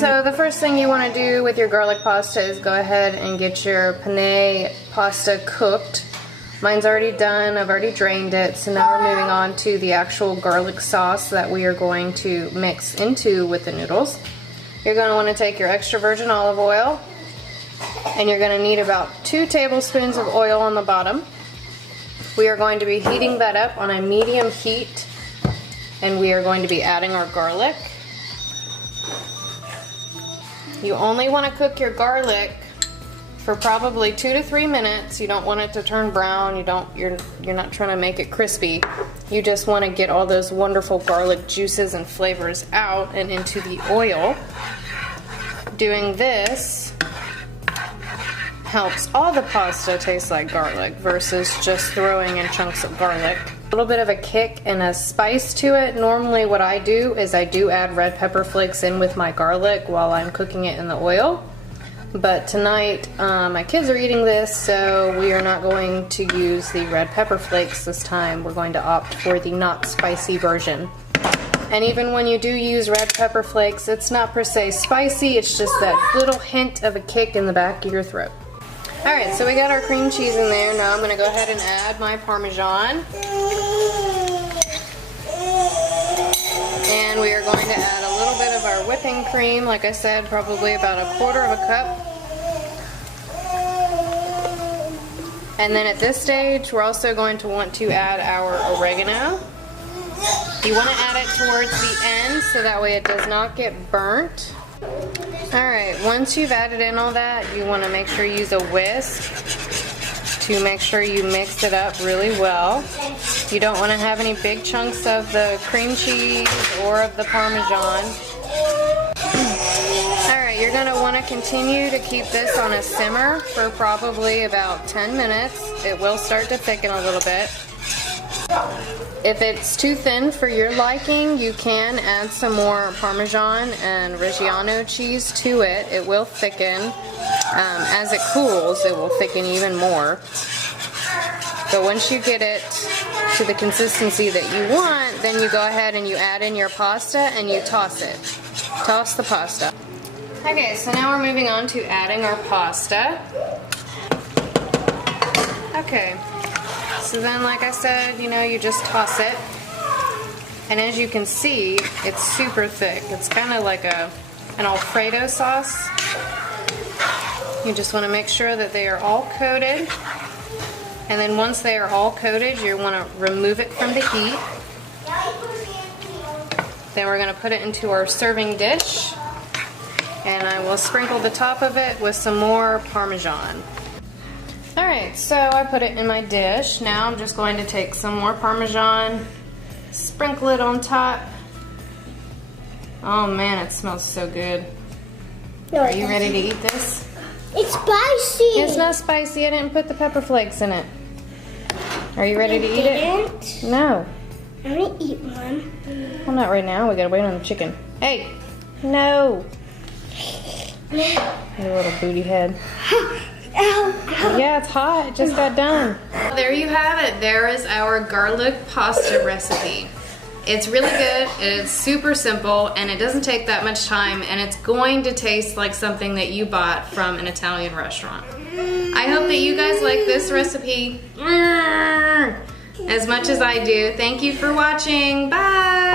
So the first thing you want to do with your garlic pasta is go ahead and get your penne pasta cooked. Mine's already done, I've already drained it, so now we're moving on to the actual garlic sauce that we are going to mix into with the noodles. You're going to want to take your extra virgin olive oil, and you're going to need about 2 tablespoons of oil on the bottom. We are going to be heating that up on a medium heat, and we are going to be adding our garlic. You only want to cook your garlic for probably 2 to 3 minutes. You don't want it to turn brown. You're not trying to make it crispy. You just want to get all those wonderful garlic juices and flavors out and into the oil. Doing this helps all the pasta taste like garlic versus just throwing in chunks of garlic. A little bit of a kick and a spice to it. Normally what I do is I do add red pepper flakes in with my garlic while I'm cooking it in the oil. But tonight my kids are eating this, so we are not going to use the red pepper flakes this time. We're going to opt for the not spicy version. And even when you do use red pepper flakes, it's not per se spicy, it's just that little hint of a kick in the back of your throat. Alright, so we got our cream cheese in there. Now I'm going to go ahead and add my Parmesan. And we are going to add a little bit of our whipping cream, like I said, probably about 1/4 cup. And then at this stage, we're also going to want to add our oregano. You want to add it towards the end so that way it does not get burnt. Alright, once you've added in all that, you want to make sure you use a whisk to make sure you mix it up really well. You don't want to have any big chunks of the cream cheese or of the Parmesan. Alright, you're going to want to continue to keep this on a simmer for probably about 10 minutes. It will start to thicken a little bit. If it's too thin for your liking, you can add some more Parmesan and Reggiano cheese to it. It will thicken. As it cools, it will thicken even more. But once you get it to the consistency that you want, then you go ahead and you add in your pasta and you toss it. Toss the pasta. Okay, so now we're moving on to adding our pasta. Okay. So then, like I said, you just toss it. And as you can see, it's super thick. It's kind of like an Alfredo sauce. You just want to make sure that they are all coated. And then once they are all coated, you want to remove it from the heat. Then we're going to put it into our serving dish. And I will sprinkle the top of it with some more Parmesan. Alright, so I put it in my dish. Now I'm just going to take some more Parmesan, sprinkle it on top. Oh man, it smells so good. No, are you ready to eat this? It's spicy. It's not spicy. I didn't put the pepper flakes in it. Are you ready to eat it? No. I'm going to eat one. Well, not right now. We gotta wait on the chicken. Hey! No! Your little booty head. Yeah, it's hot. It just got done. There you have it. There is our garlic pasta recipe. It's really good, it's super simple, and it doesn't take that much time, and it's going to taste like something that you bought from an Italian restaurant. I hope that you guys like this recipe as much as I do. Thank you for watching. Bye!